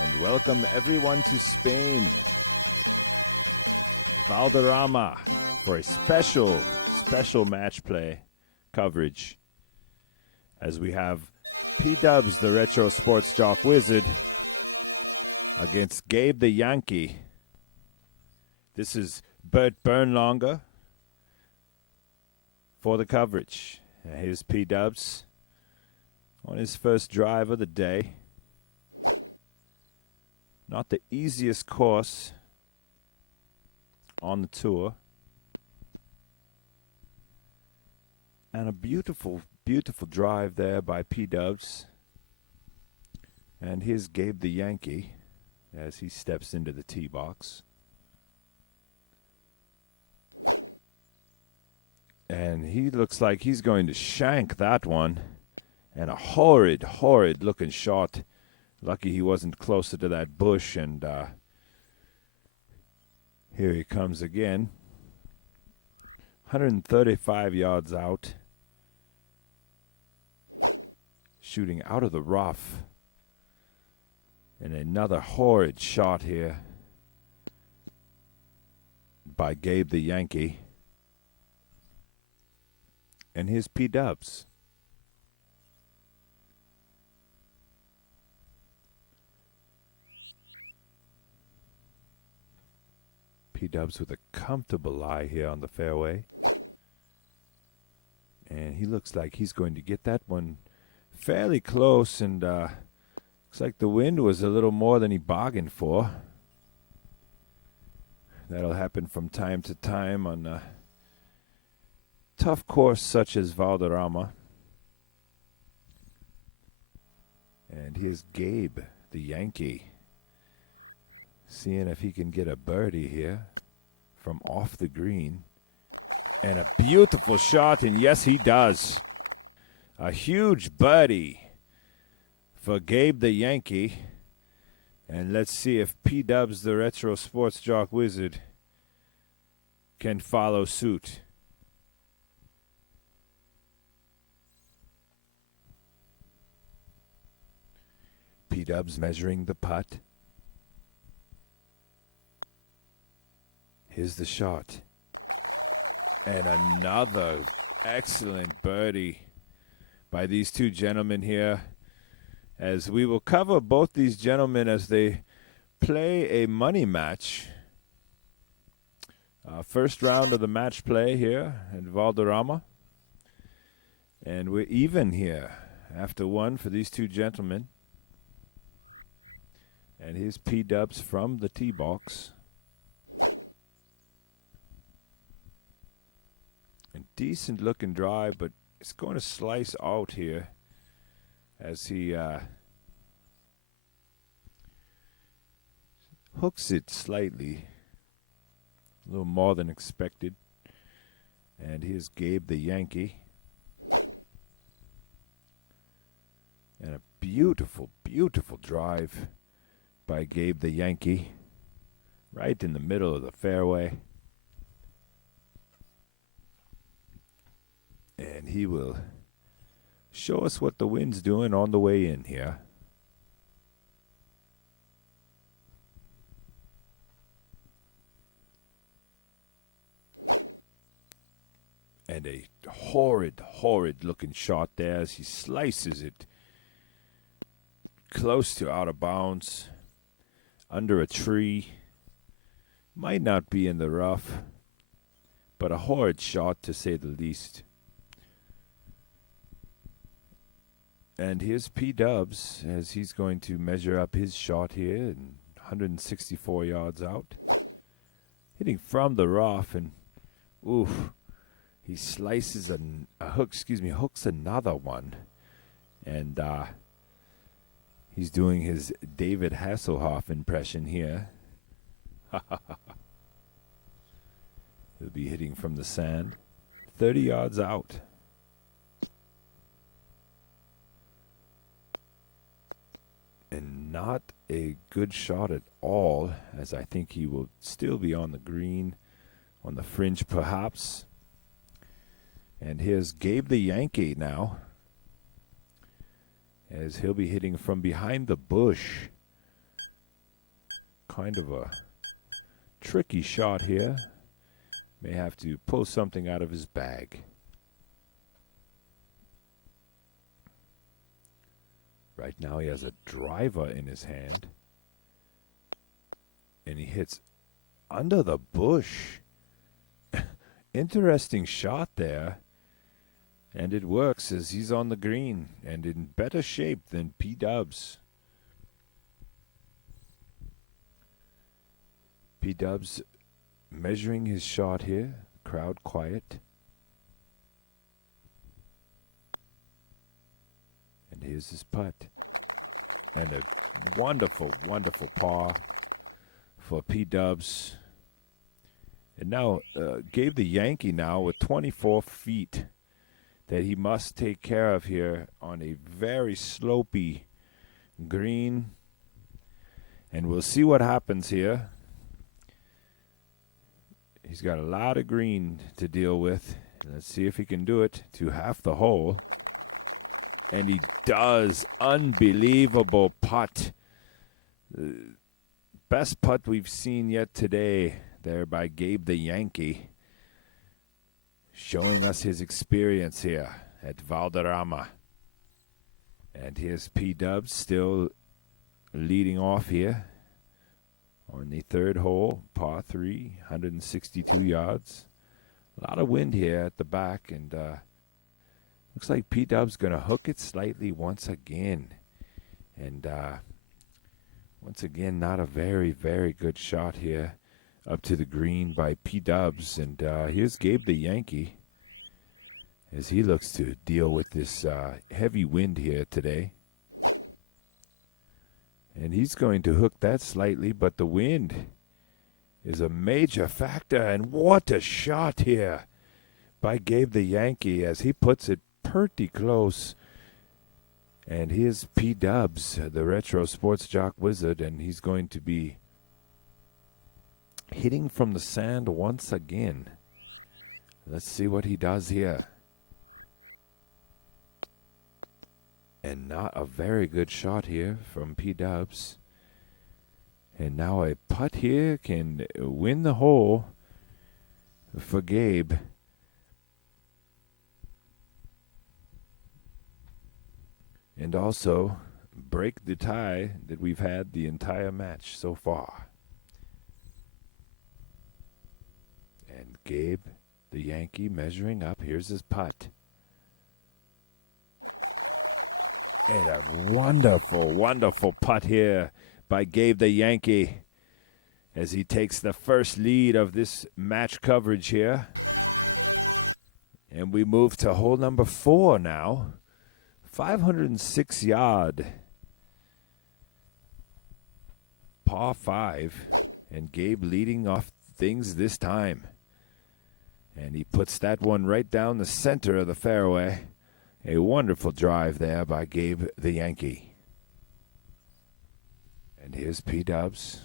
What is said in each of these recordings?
And welcome everyone to Spain, Valderrama, for a special match play coverage as we have Pdubz, the retro sports jock wizard, against Gabe the Yankee. This is Bert Bernlonger for the coverage. Here's Pdubz on his first drive of the day. Not the easiest course on the tour. And a beautiful drive there by Pdubz. And here's Gabe the Yankee as he steps into the tee box. And he looks like he's going to shank that one. And a horrid looking shot. Lucky he wasn't closer to that bush, and here he comes again. 135 yards out. Shooting out of the rough. And another horrid shot here by Gabe the Yankee. And here's Pdubz. Pdubz with a comfortable lie here on the fairway. And he looks like he's going to get that one fairly close, and looks like the wind was a little more than he bargained for. That'll happen from time to time on a tough course such as Valderrama. And here's Gabe the Yankee, seeing if he can get a birdie here from off the green. And a beautiful shot, and yes, he does. A huge birdie for Gabe the Yankee. And let's see if Pdubz, the retro sports jock wizard, can follow suit. Pdubz measuring the putt. Here's the shot. And another excellent birdie by these two gentlemen here. As we will cover both these gentlemen as they play a money match. First round of the match play here at Valderrama. And we're even here after one for these two gentlemen. And here's Pdubz from the tee box. A decent looking drive, but it's going to slice out here as he hooks it slightly, a little more than expected. And here's Gabe the Yankee. And a beautiful drive by Gabe the Yankee, right in the middle of the fairway. And he will show us what the wind's doing on the way in here. And a horrid looking shot there as he slices it close to out of bounds, under a tree. Might not be in the rough, but a horrid shot to say the least. And here's Pdubz as he's going to measure up his shot here, and 164 yards out. Hitting from the rough, and he slices hooks another one. And he's doing his David Hasselhoff impression here. He'll be hitting from the sand, 30 yards out. And not a good shot at all, as I think he will still be on the green, on the fringe perhaps. And here's Gabe the Yankee now, as he'll be hitting from behind the bush. kind of a tricky shot here. May have to pull something out of his bag. Right now he has a driver in his hand. And he hits under the bush. Interesting shot there. And it works as he's on the green and in better shape than Pdubz. Pdubz measuring his shot here. Crowd quiet. And here's his putt. And a wonderful, wonderful par for Pdubz. And now Gabe the Yankee now with 24 feet that he must take care of here on a very slopey green. And we'll see what happens here. He's got a lot of green to deal with. Let's see if he can do it to half the hole. And he does. Unbelievable putt. Best putt we've seen yet today there by Gabe the Yankee. Showing us his experience here at Valderrama. And here's Pdubz still leading off here on the third hole, par 3, 162 yards. A lot of wind here at the back, and looks like Pdubz going to hook it slightly once again. And once again, not a very, very good shot here up to the green by Pdubz. And here's Gabe the Yankee as he looks to deal with this heavy wind here today. And he's going to hook that slightly, but the wind is a major factor. And what a shot here by Gabe the Yankee as he puts it pretty close. And here's Pdubz, the retro sports jock wizard, and he's going to be hitting from the sand once again. Let's see what he does here. And not a very good shot here from Pdubz. And now a putt here can win the hole for Gabe. And also break the tie that we've had the entire match so far. And Gabe, the Yankee, measuring up. Here's his putt. And a wonderful, wonderful putt here by Gabe the Yankee as he takes the first lead of this match coverage here. And we move to hole number 4 now. 506 yard. Par 5. And Gabe leading off things this time. And he puts that one right down the center of the fairway. A wonderful drive there by Gabe the Yankee. And here's Pdubz.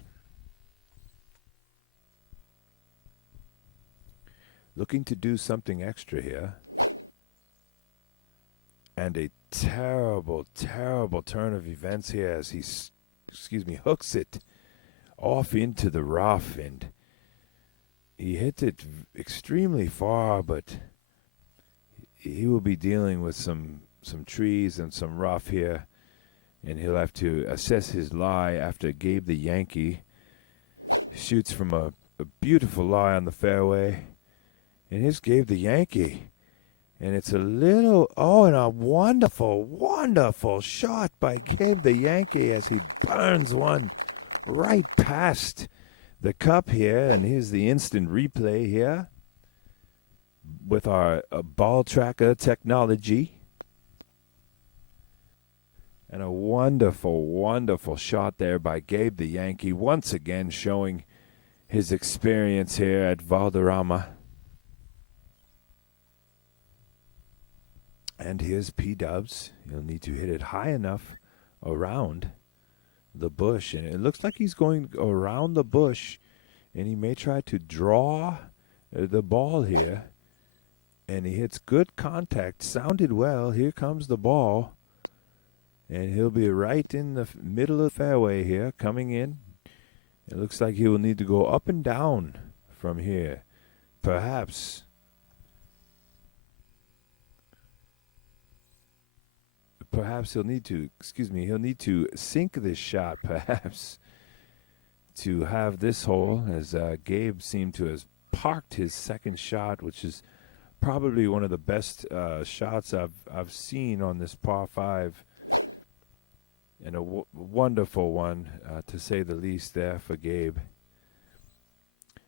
Looking to do something extra here. And a terrible, terrible turn of events here as he, hooks it off into the rough. And he hit it extremely far, but he will be dealing with some trees and some rough here, and he'll have to assess his lie after Gabe the Yankee shoots from a beautiful lie on the fairway. And here's Gabe the Yankee, and it's a wonderful, wonderful shot by Gabe the Yankee as he burns one right past the cup here. And here's the instant replay here with our ball tracker technology. And a wonderful, wonderful shot there by Gabe the Yankee, once again showing his experience here at Valderrama. And here's Pdubz. He'll need to hit it high enough around the bush. And it looks like he's going around the bush, and he may try to draw the ball here. And he hits good contact. Sounded well. Here comes the ball. And he'll be right in the middle of the fairway here, coming in. It looks like he will need to go up and down from here. Perhaps he'll need to, he'll need to sink this shot, perhaps, to have this hole, as Gabe seemed to have parked his second shot, which is probably one of the best shots I've seen on this par 5, and a wonderful one, to say the least, there for Gabe.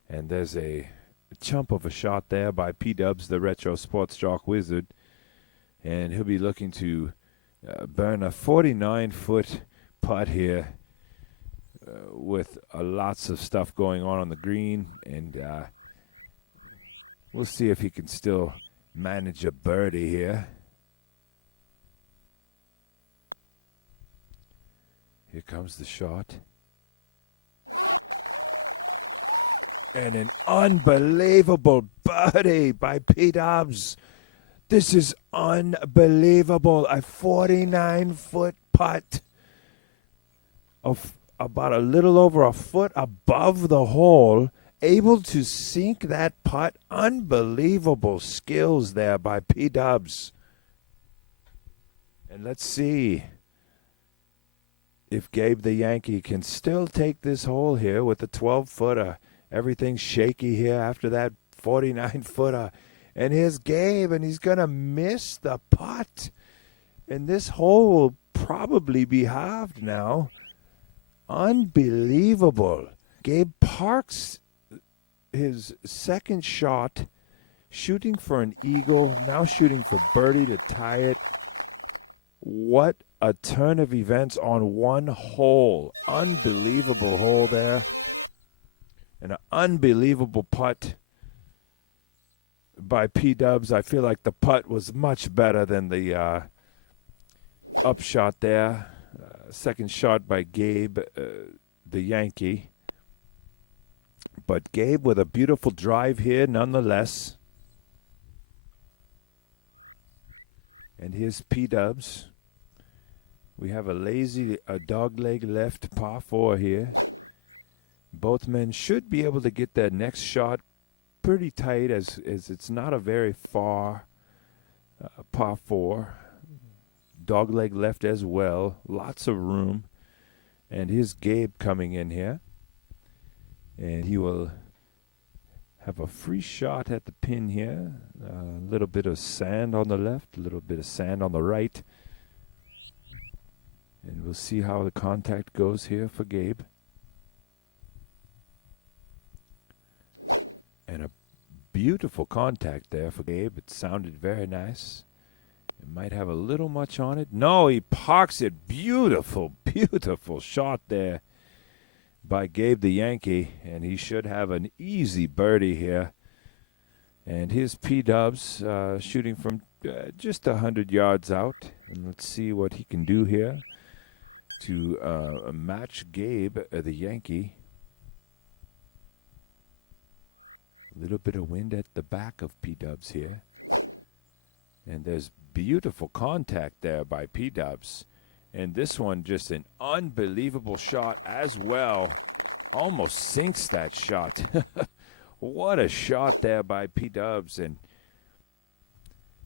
And there's a chump of a shot there by Pdubz, the retro sports jock wizard, and he'll be looking to burn a 49-foot putt here, with lots of stuff going on the green, and we'll see if he can still manage a birdie here. Here comes the shot. And an unbelievable birdie by Pdubz. This is unbelievable. A 49-foot putt of about a little over a foot above the hole, able to sink that putt. Unbelievable skills there by Pdubz. And let's see if Gabe the Yankee can still take this hole here with the 12-footer. Everything's shaky here after that 49-footer. And here's Gabe, and he's going to miss the putt. And this hole will probably be halved now. Unbelievable. Gabe parks his second shot, shooting for an eagle, now shooting for birdie to tie it. What a turn of events on one hole. Unbelievable hole there. And an unbelievable putt by Pdubz. I feel like the putt was much better than the upshot there. Second shot by Gabe, the Yankee. But Gabe with a beautiful drive here nonetheless. And here's Pdubz. We have a lazy, dogleg left par 4 here. Both men should be able to get that next shot pretty tight, as it's not a very far par 4. Dogleg left as well. Lots of room. And here's Gabe coming in here. And he will have a free shot at the pin here. A little bit of sand on the left, a little bit of sand on the right. And we'll see how the contact goes here for Gabe. And a beautiful contact there for Gabe. It sounded very nice. It might have a little much on it. No, he parks it. Beautiful, beautiful shot there by Gabe the Yankee. And he should have an easy birdie here. And here's Pdubz shooting from just 100 yards out. And let's see what he can do here to match Gabe the Yankee. A little bit of wind at the back of Pdubz here. And there's beautiful contact there by Pdubz. And this one, just an unbelievable shot as well. Almost sinks that shot. What a shot there by Pdubz. And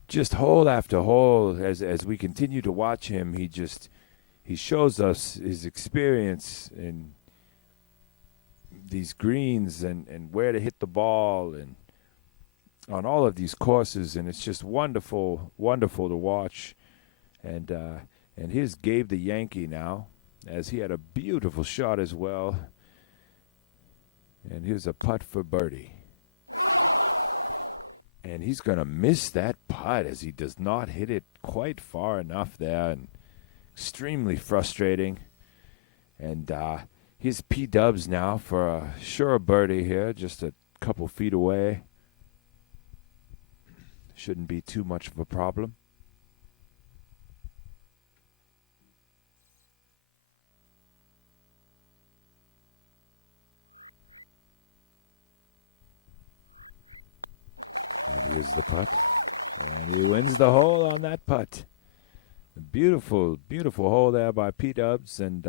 just hole after hole, as we continue to watch him, he shows us his experience in these greens and where to hit the ball and on all of these courses, and it's just wonderful, wonderful to watch. And here's Gabe the Yankee now, as he had a beautiful shot as well. And here's a putt for birdie. And he's going to miss that putt, as he does not hit it quite far enough there, and extremely frustrating. And here's Pdubz now for a sure birdie here, just a couple feet away. Shouldn't be too much of a problem. And here's the putt. And he wins the hole on that putt. A beautiful, beautiful hole there by Pdubz. And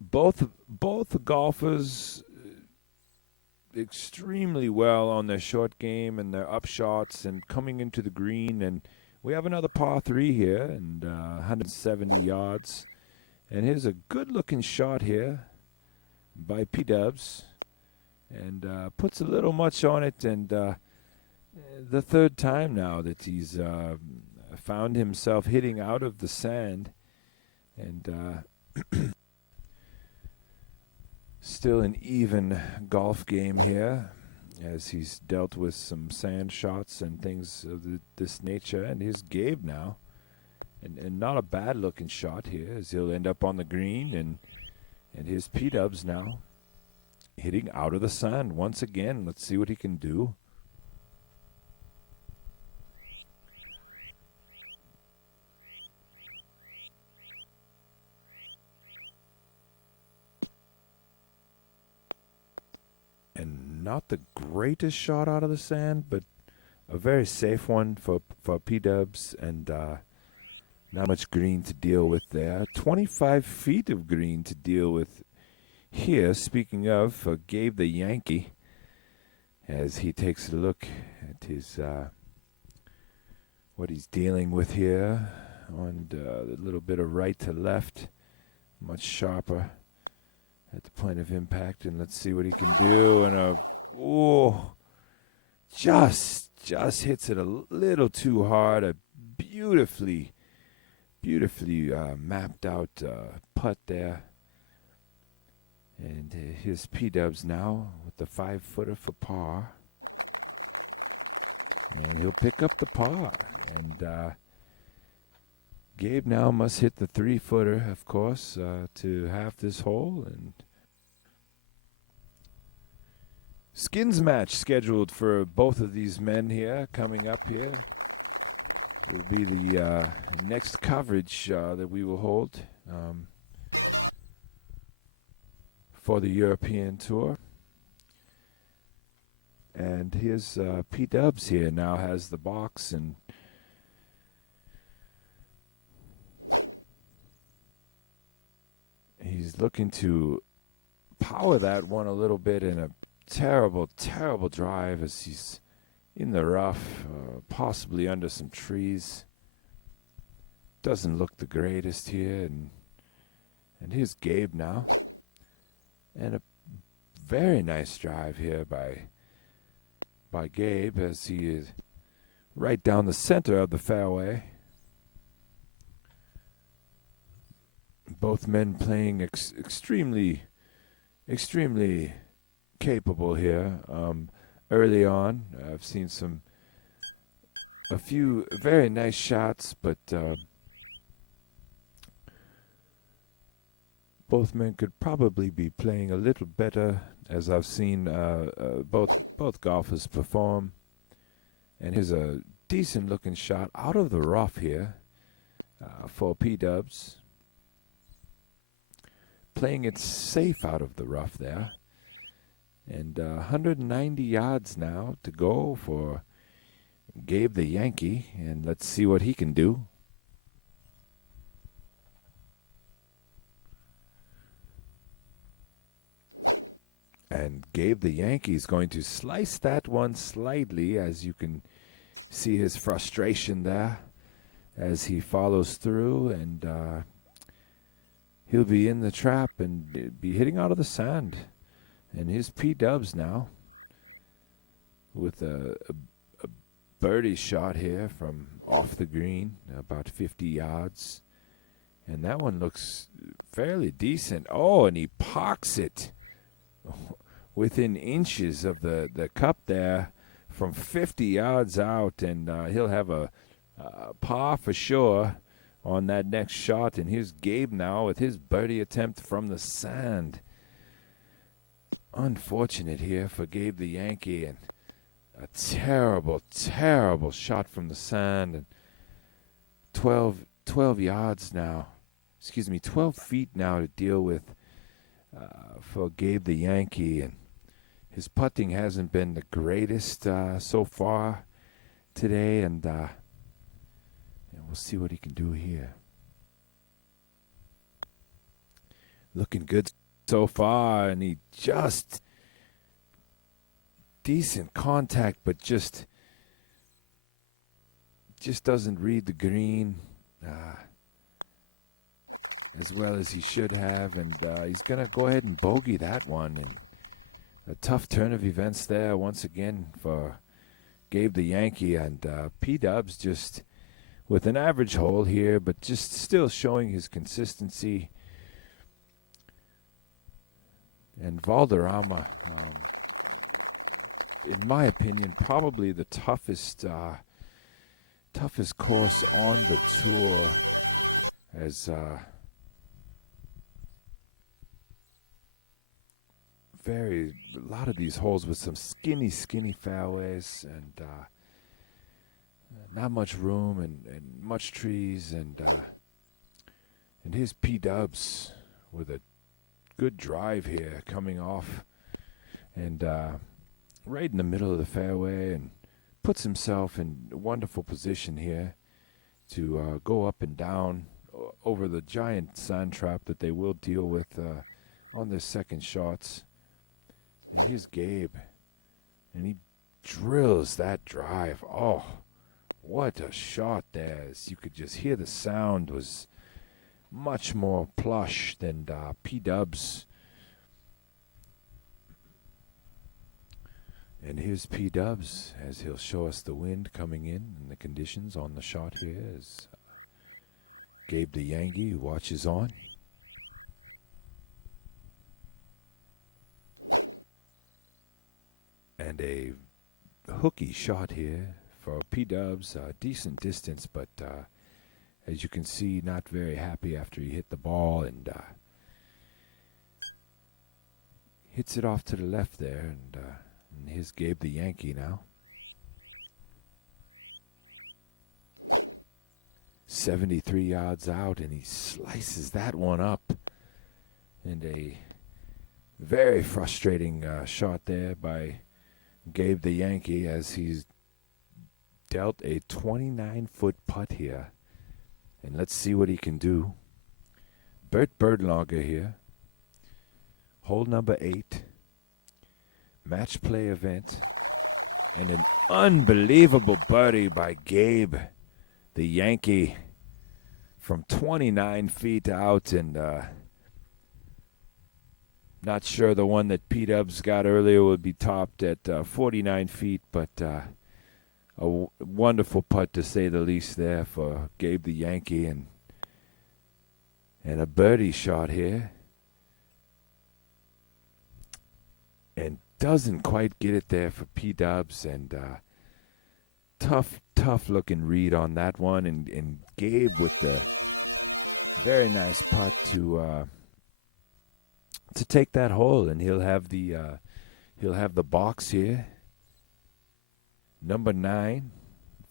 both golfers extremely well on their short game and their up shots and coming into the green. And we have another par three here and 170 yards. And here's a good-looking shot here by Pdubz, and puts a little much on it. And the third time now that he's found himself hitting out of the sand, and still an even golf game here as he's dealt with some sand shots and things of this nature. And here's Gabe now, and not a bad looking shot here as he'll end up on the green. And here's Pdubz now hitting out of the sand once again. Let's see what he can do. And not the greatest shot out of the sand, but a very safe one for Pdubz, and not much green to deal with there. 25 feet of green to deal with here. Speaking of, for Gabe the Yankee, as he takes a look at his what he's dealing with here on the little bit of right to left, much sharper at the point of impact. And let's see what he can do. And just hits it a little too hard. A beautifully mapped out putt there. And here's Pdubz now with the 5-footer for par. And he'll pick up the par. And Gabe now must hit the 3-footer, of course, to have this hole. And skins match scheduled for both of these men here. Coming up here will be the next coverage that we will hold for the European Tour. And here's Pdubz here now has the box, and he's looking to power that one a little bit in a terrible drive as he's in the rough, possibly under some trees. Doesn't look the greatest here, and here's Gabe now. And a very nice drive here by Gabe as he is right down the center of the fairway. Both men playing extremely capable here. Early on, I've seen a few very nice shots, but both men could probably be playing a little better, as I've seen both golfers perform. And here's a decent-looking shot out of the rough here for Pdubz. Playing it safe out of the rough there. And 190 yards now to go for Gabe the Yankee. And let's see what he can do. And Gabe the Yankee is going to slice that one slightly, as you can see his frustration there as he follows through. And he'll be in the trap and be hitting out of the sand. And here's Pdubz now with a birdie shot here from off the green, about 50 yards. And that one looks fairly decent. Oh, and he parks it within inches of the cup there from 50 yards out. And he'll have a par for sure on that next shot. And here's Gabe now with his birdie attempt from the sand. Unfortunate here for Gabe the Yankee, and a terrible shot from the sand. And 12 yards now, 12 feet now to deal with for Gabe the Yankee. And his putting hasn't been the greatest so far today, and we'll see what he can do here. looking good so far, and he just decent contact, but just doesn't read the green as well as he should have, and he's going to go ahead and bogey that one. And a tough turn of events there once again for Gabe the Yankee, and Pdubz just with an average hole here, but just still showing his consistency. And Valderrama, in my opinion, probably the toughest course on the tour, as a lot of these holes with some skinny fairways, and not much room, and much trees, and here's Pdubz with a good drive here coming off, and right in the middle of the fairway, and puts himself in a wonderful position here to go up and down over the giant sand trap that they will deal with on their second shots. And here's Gabe, and he drills that drive. Oh, what a shot there. As you could just hear, the sound was much more plush than Pdubz. And here's Pdubz, as he'll show us the wind coming in and the conditions on the shot here, as Gabe the Yankee watches on. And a hooky shot here for Pdubz, decent distance, but as you can see, not very happy after he hit the ball, and hits it off to the left there, and here's Gabe the Yankee now. 73 yards out, and he slices that one up. And a very frustrating shot there by Gabe the Yankee, as he's dealt a 29-foot putt here. And let's see what he can do. Bert Birdlager here. Hole number 8. Match play event. And an unbelievable birdie by Gabe the Yankee from 29 feet out. And not sure the one that Pdubz got earlier would be topped at 49 feet, but a wonderful putt to say the least there for Gabe the Yankee, and a birdie shot here, and doesn't quite get it there for Pdubz, and tough looking read on that one, and Gabe with the very nice putt to take that hole, and he'll have the box here. Number 9,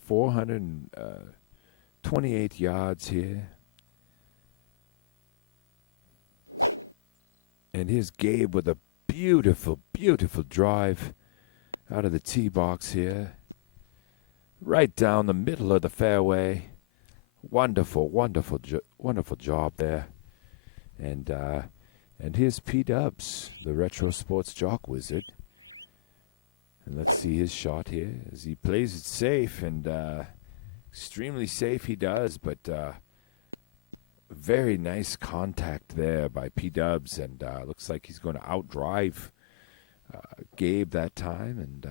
428 yards here. And here's Gabe with a beautiful drive out of the tee box here. Right down the middle of the fairway. Wonderful job there. And here's Pdubz, the retro sports jock wizard. And let's see his shot here as he plays it safe, and extremely safe he does, but very nice contact there by Pdubz, and looks like he's going to outdrive Gabe that time, and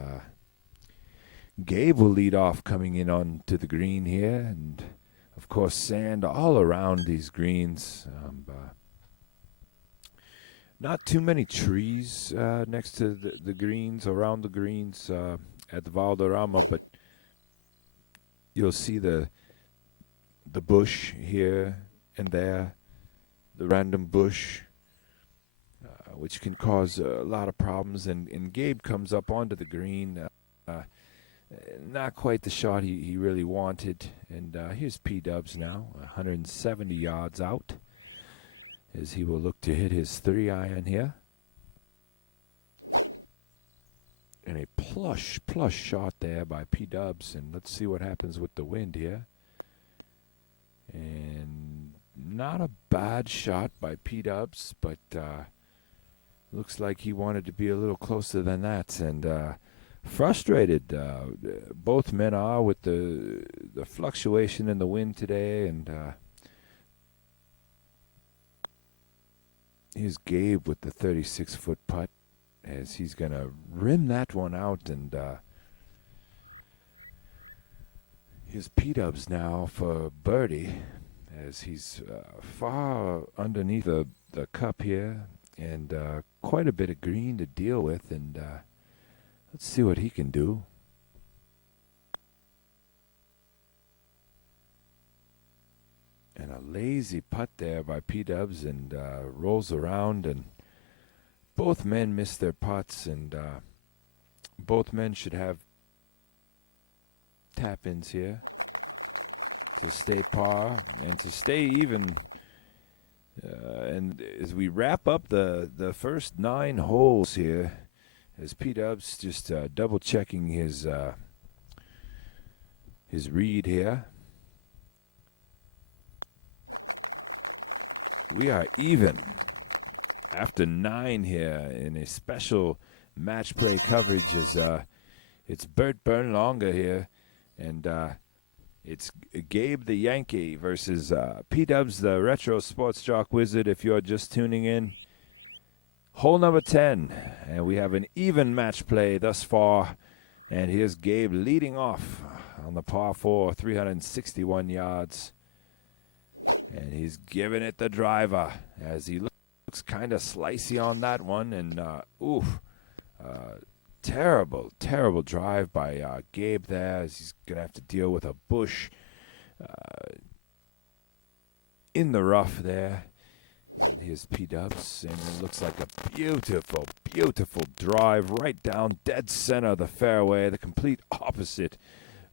Gabe will lead off coming in onto the green here, and of course sand all around these greens. Not too many trees next to the greens, around the greens at the Valderrama, but you'll see the bush here and there, the random bush, which can cause a lot of problems. And Gabe comes up onto the green, not quite the shot he really wanted. And here's Pdubz now, 170 yards out, as he will look to hit his 3-iron here. And a plush shot there by Pdubz. And let's see what happens with the wind here. And not a bad shot by Pdubz, but looks like he wanted to be a little closer than that, and frustrated. Both men are with the fluctuation in the wind today, and here's Gabe with the 36-foot putt as he's going to rim that one out, and here's Pdubz now for birdie as he's far underneath the cup here, and quite a bit of green to deal with, and let's see what he can do. And a lazy putt there by Pdubz, and rolls around, and both men missed their putts, and both men should have tap-ins here to stay par and to stay even. And as we wrap up the first 9 holes here, as Pdubz just double checking his read here, we are even after 9 here in a special match play coverage. As it's Bert Bernlonger here, and it's Gabe the Yankee versus Pdubz, the retro sports jock wizard. If you're just tuning in, hole number 10, and we have an even match play thus far. And here's Gabe leading off on the par 4, 361 yards, and he's giving it the driver as he looks kind of slicey on that one. And terrible drive by Gabe there, as he's going to have to deal with a bush in the rough there. And here's Pdubz, and it looks like a beautiful, beautiful drive right down dead center of the fairway, the complete opposite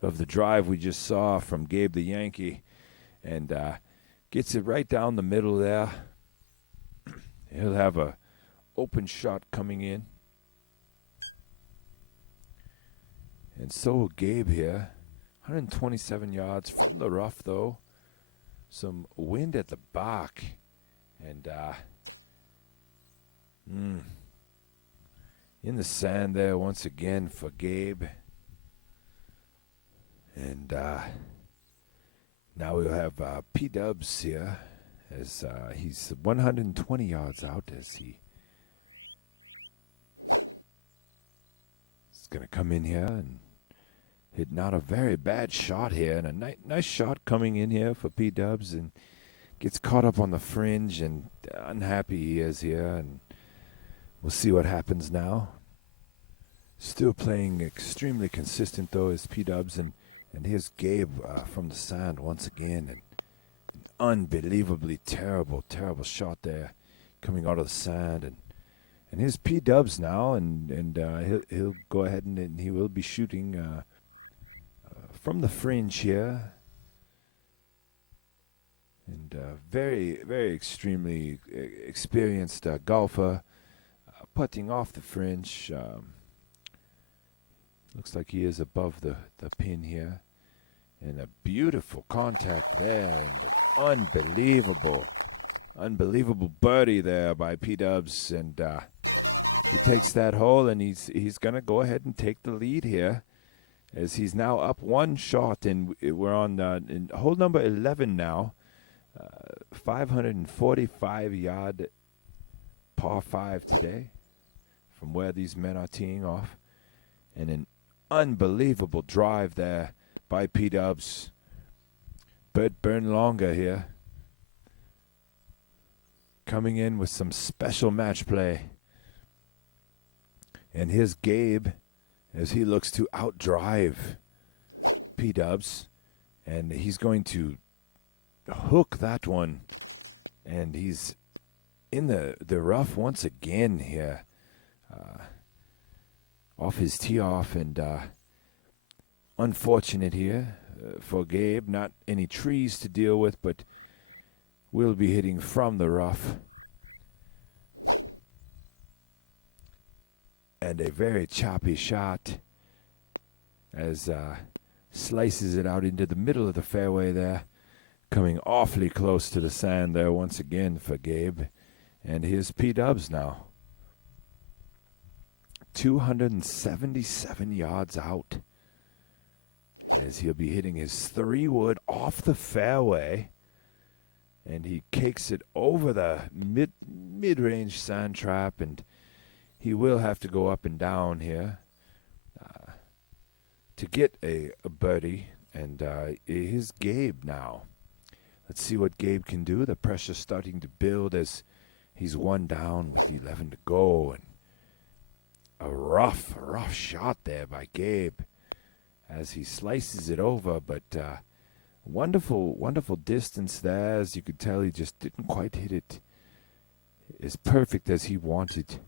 of the drive we just saw from Gabe the Yankee, and gets it right down the middle there. He'll have a open shot coming in. And so will Gabe here. 127 yards from the rough, though. Some wind at the back. And in the sand there once again for Gabe. And now we'll have Pdubz here, as he's 120 yards out, as he's going to come in here and hit not a very bad shot here, and a nice shot coming in here for Pdubz, and gets caught up on the fringe, and unhappy he is here, and we'll see what happens now. Still playing extremely consistent, though, is Pdubz, and here's Gabe from the sand once again, and an unbelievably terrible shot there coming out of the sand, and here's Pdubz now, and he'll go ahead and he will be shooting from the fringe here. And very, very extremely experienced golfer, putting off the fringe. Looks like he is above the pin here. And a beautiful contact there, and an unbelievable birdie there by Pdubz. And he takes that hole, and he's going to go ahead and take the lead here, as he's now up 1 shot, and we're on in hole number 11 now. 545 yard par 5 today from where these men are teeing off, and an unbelievable drive there by Pdubz. Bert Bernlonger here coming in with some special match play, and here's Gabe as he looks to outdrive Pdubz, and he's going to hook that one, and he's in the rough once again here, off his tee off, and unfortunate here for Gabe. Not any trees to deal with, but will be hitting from the rough, and a very choppy shot as slices it out into the middle of the fairway there, Coming awfully close to the sand there once again for Gabe. And here's Pdubz now. 277 yards out. As he'll be hitting his 3-wood off the fairway. And he cakes it over the mid-range sand trap. And he will have to go up and down here to get a birdie. And here's Gabe now. Let's see what Gabe can do. The pressure's starting to build as he's one down with 11 to go. And a rough shot there by Gabe as he slices it over. But wonderful distance there. As you could tell, he just didn't quite hit it as perfect as he wanted.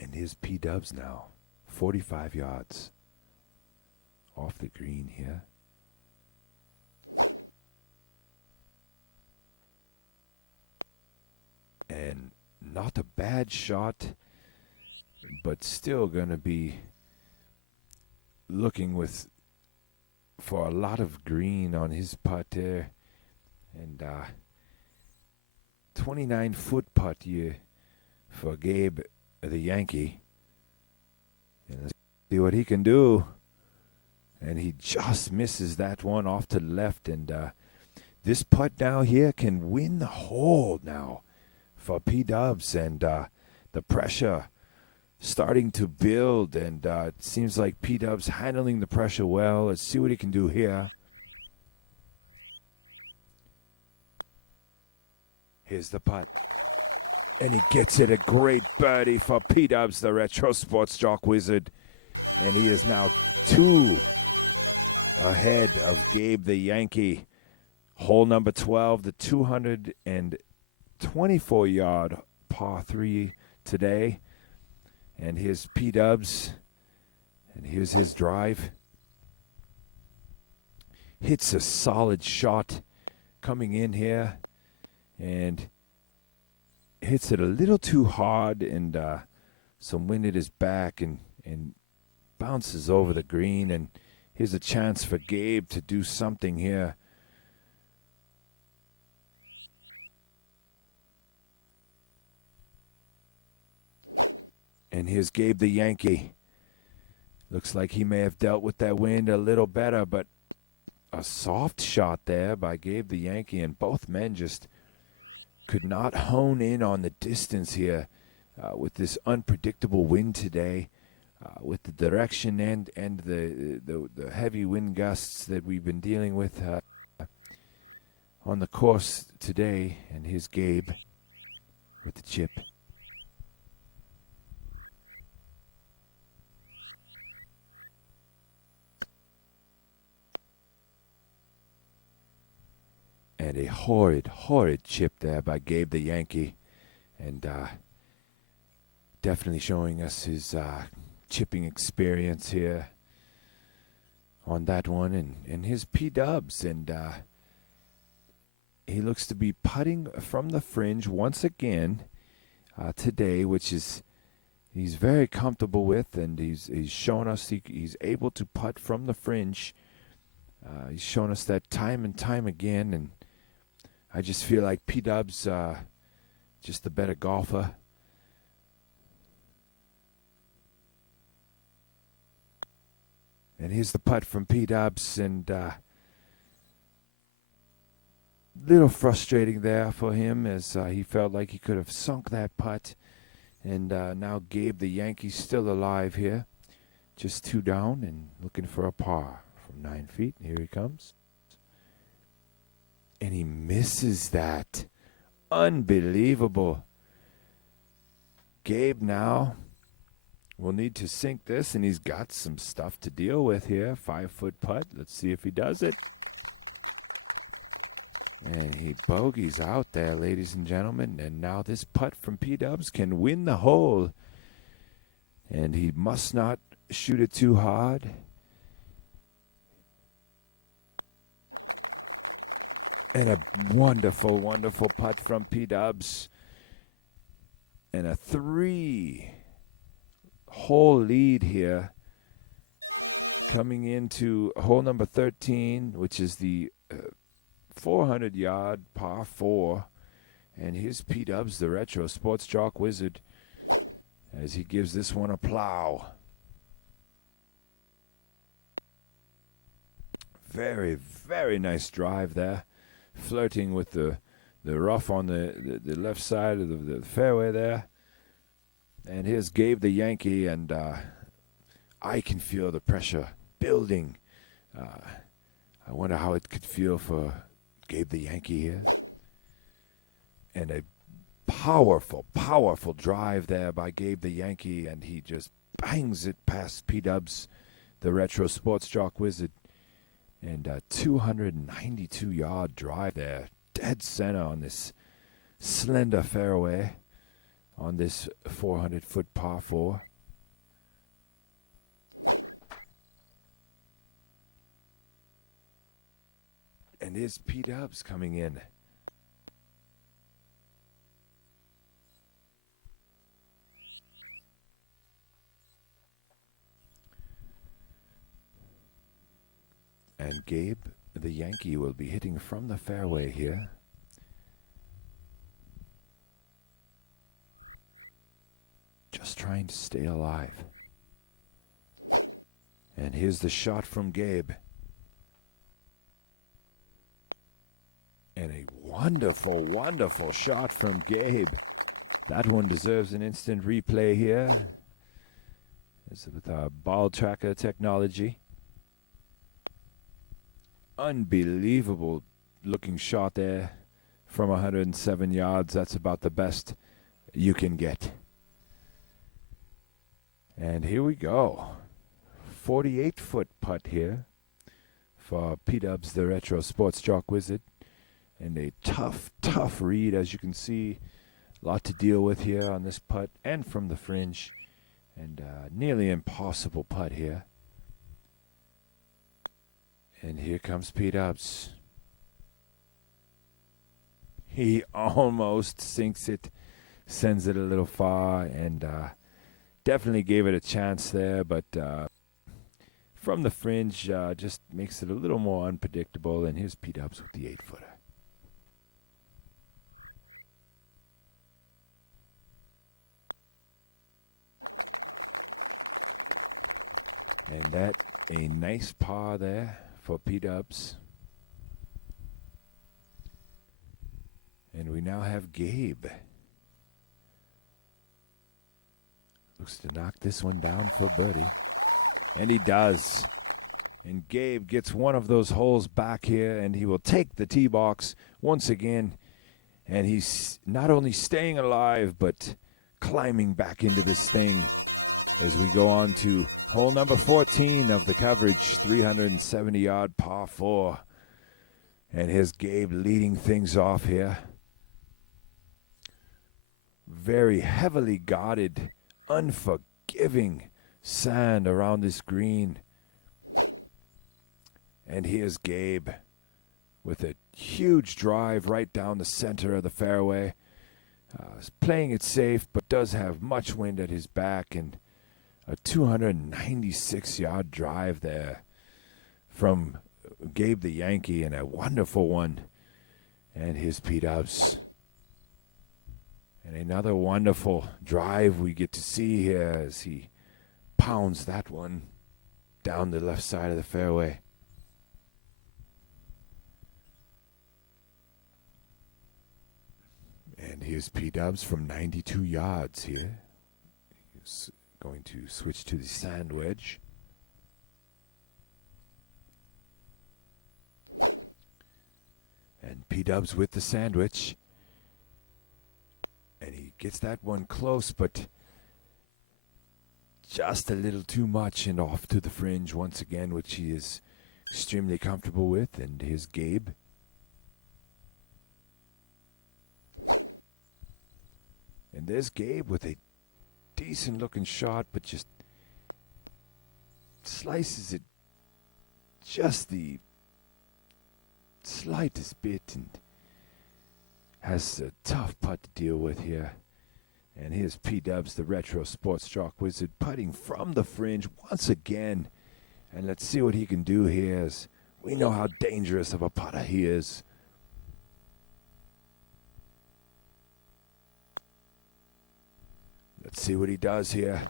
And here's Pdubz now. 45 yards off the green here. And not a bad shot, but still going to be looking for a lot of green on his putt there. And 29-foot putt here for Gabe the Yankee. And let's see what he can do. And he just misses that one off to the left. And this putt now here can win the hole now for Pdubz. And the pressure starting to build. And it seems like Pdubz handling the pressure well. Let's see what he can do here. Here's the putt. And he gets it, a great birdie for Pdubz, the retro sports jock wizard. And he is now 2 ahead of Gabe the Yankee. Hole number 12, the 224-yard par 3 today. And here's Pdubz. And here's his drive. Hits a solid shot coming in here. And hits it a little too hard. And some wind at his back. And bounces over the green. And here's a chance for Gabe to do something here. And here's Gabe the Yankee. Looks like he may have dealt with that wind a little better, but a soft shot there by Gabe the Yankee. And both men just could not hone in on the distance here with this unpredictable wind today. With the direction and the heavy wind gusts that we've been dealing with on the course today. And here's Gabe with the chip. And a horrid chip there by Gabe the Yankee. And definitely showing us his chipping experience here on that one. And his Pdubz. And he looks to be putting from the fringe once again today, which is he's very comfortable with. And he's shown us he's able to putt from the fringe. He's shown us that time and time again. And I just feel like Pdubz just the better golfer. And here's the putt from Pdubz, and little frustrating there for him as he felt like he could have sunk that putt. And now Gabe the Yankee still alive here, just 2 down and looking for a par from 9 feet. Here he comes. And he misses that. Unbelievable. Gabe now will need to sink this, and he's got some stuff to deal with here. 5-foot putt. Let's see if he does it. And he bogeys out there, ladies and gentlemen. And now this putt from Pdubz can win the hole. And he must not shoot it too hard. And a wonderful, wonderful putt from Pdubz. And a 3-hole lead here. Coming into hole number 13, which is the 400-yard par 4. And here's Pdubz, the retro sports jock wizard, as he gives this one a plow. Very, very nice drive there. Flirting with the rough on the left side of the fairway there. And here's Gabe the Yankee, and I can feel the pressure building. I wonder how it could feel for Gabe the Yankee here. And a powerful, powerful drive there by Gabe the Yankee, and he just bangs it past Pdubz, the retro sports jock wizard. And a 292-yard drive there, dead center on this slender fairway on this 400-foot par 4. And here's Pdubz coming in. And Gabe the Yankee will be hitting from the fairway here. Just trying to stay alive. And here's the shot from Gabe. And a wonderful, wonderful shot from Gabe. That one deserves an instant replay here. It's with our ball tracker technology. Unbelievable looking shot there from 107 yards. That's about the best you can get. And here we go. 48-foot putt here for Pdubz, the retro sports jock wizard. And a tough, tough read, as you can see. A lot to deal with here on this putt and from the fringe. And nearly impossible putt here. And here comes Pdubz. He almost sinks it, sends it a little far, and definitely gave it a chance there, but from the fringe just makes it a little more unpredictable. And here's Pdubz with the 8-footer. And that a nice par there for Pdubz. And we now have Gabe. Looks to knock this one down for birdie. And he does. And Gabe gets one of those holes back here, and he will take the tee box once again. And he's not only staying alive, but climbing back into this thing as we go on to hole number 14 of the coverage, 370-yard par 4. And here's Gabe leading things off here. Very heavily guarded, unforgiving sand around this green. And here's Gabe with a huge drive right down the center of the fairway. Playing it safe, but does have much wind at his back, and a 296-yard drive there from Gabe the Yankee, and a wonderful one. And here's Pdubz. And another wonderful drive we get to see here as he pounds that one down the left side of the fairway. And here's Pdubz from 92 yards here. He's going to switch to the sand wedge. And Pdubz with the sandwich. And he gets that one close, but just a little too much, and off to the fringe once again, which he is extremely comfortable with. And here's Gabe. And there's Gabe with a decent looking shot, but just slices it just the slightest bit, and has a tough putt to deal with here. And here's Pdubz, the retro sports jock wizard, putting from the fringe once again. And let's see what he can do here as We know how dangerous of a putter he is. Let's see what he does here.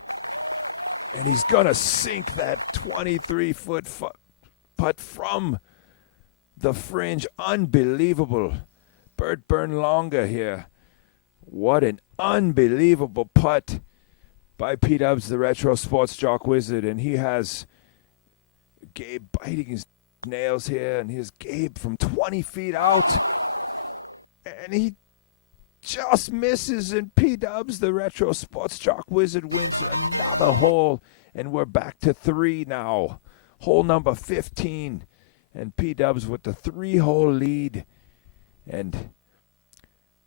And he's going to sink that 23-foot putt from the fringe. Unbelievable. Bert Bernlonger here. What an unbelievable putt by Pdubz, the retro sports jock wizard. And he has Gabe biting his nails here. And here's Gabe from 20 feet out. And he just misses, and Pdubz, the retro sports jock wizard, wins another hole, and we're back to 3 now. Hole number 15, and Pdubz with the 3-hole lead, and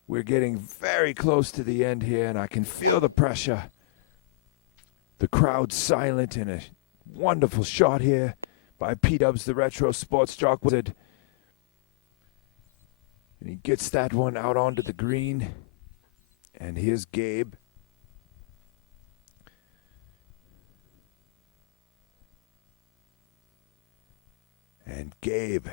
we're getting very close to the end here, and I can feel the pressure. The crowd's silent, and a wonderful shot here by Pdubz, the retro sports jock wizard. And he gets that one out onto the green. And here's Gabe. And Gabe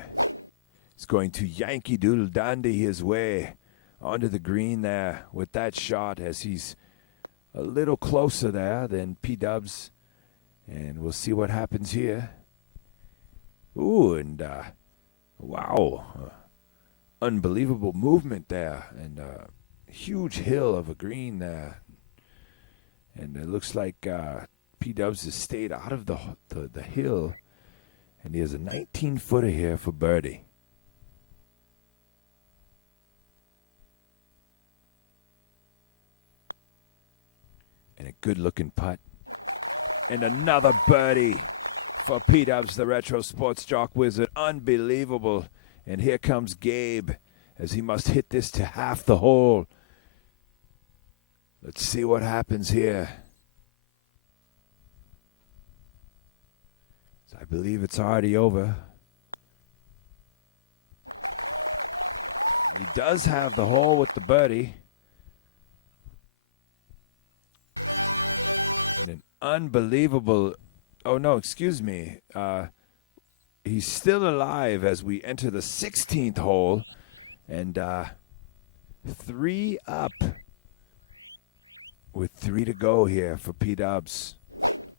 is going to Yankee Doodle Dandy his way onto the green there with that shot, as he's a little closer there than Pdubz. And we'll see what happens here. Ooh, and wow. Unbelievable movement there, and a huge hill of a green there, and it looks like Pdubz has stayed out of the hill, and he has a 19-footer here for birdie. And a good-looking putt, and another birdie for Pdubz, the retro sports jock wizard. Unbelievable. And here comes Gabe, as he must hit this to half the hole. Let's see what happens here. So I believe it's already over. He does have the hole with the birdie. And an unbelievable... Oh, no, excuse me. He's still alive as we enter the 16th hole, and 3 up with 3 to go here for Pdubz.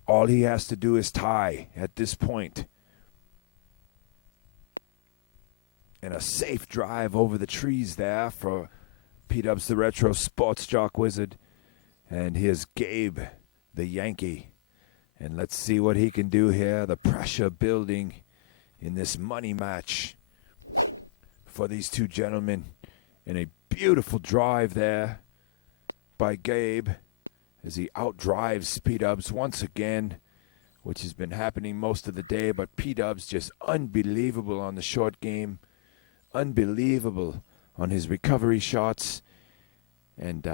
All he has to do is tie at this point. And a safe drive over the trees there for Pdubz, the retro sports jock wizard. And here's Gabe, the Yankee. And let's see what he can do here. The pressure building in this money match for these two gentlemen. And a beautiful drive there by Gabe as he outdrives Pdubz once again, which has been happening most of the day. But Pdubz just unbelievable on the short game, unbelievable on his recovery shots, and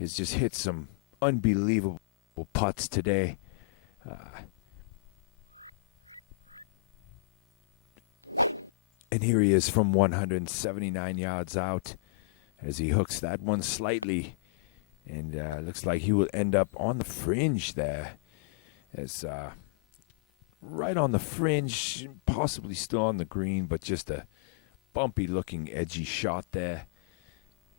has just hit some unbelievable putts today. And here he is from 179 yards out as he hooks that one slightly. And looks like he will end up on the fringe there. As right on the fringe, possibly still on the green, but just a bumpy looking edgy shot there.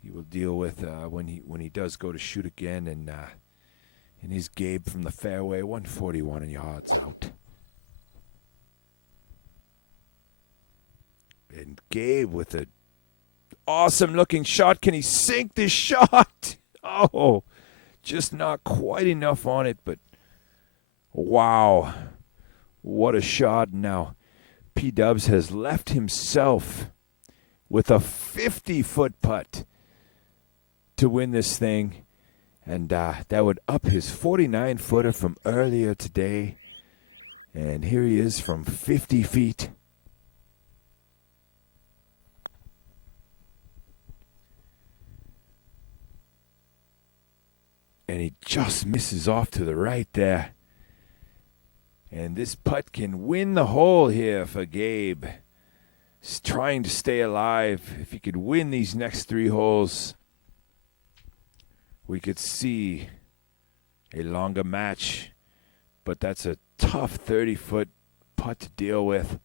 He will deal with when he does go to shoot again. And here's Gabe from the fairway, 141 yards out. And Gabe with an awesome-looking shot. Can he sink this shot? Oh, just not quite enough on it, but wow. What a shot. Now, Pdubz has left himself with a 50-foot putt to win this thing. And that would up his 49-footer from earlier today. And here he is from 50 feet. And he just misses off to the right there. And this putt can win the hole here for Gabe. He's trying to stay alive. If he could win these next 3 holes, we could see a longer match. But that's a tough 30-foot putt to deal with.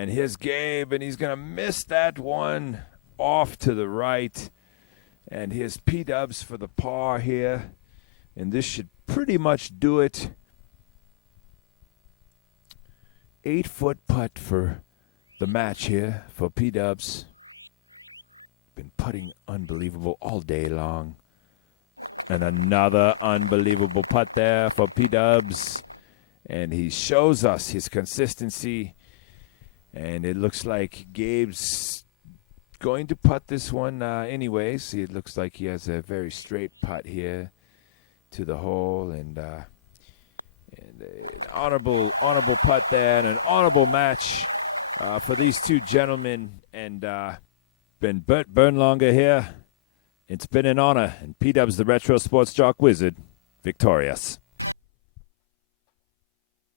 And here's Gabe, and he's going to miss that one off to the right. And here's Pdubz for the par here. And this should pretty much do it. 8-foot putt for the match here for Pdubz. Been putting unbelievable all day long. And another unbelievable putt there for Pdubz. And he shows us his consistency. And it looks like Gabe's going to putt this one anyways. It looks like he has a very straight putt here to the hole. And an honorable putt there, and an honorable match for these two gentlemen. And been Bert Bernlonger here. It's been an honor. And Pdubz, the Retro Sports Jock Wizard, victorious.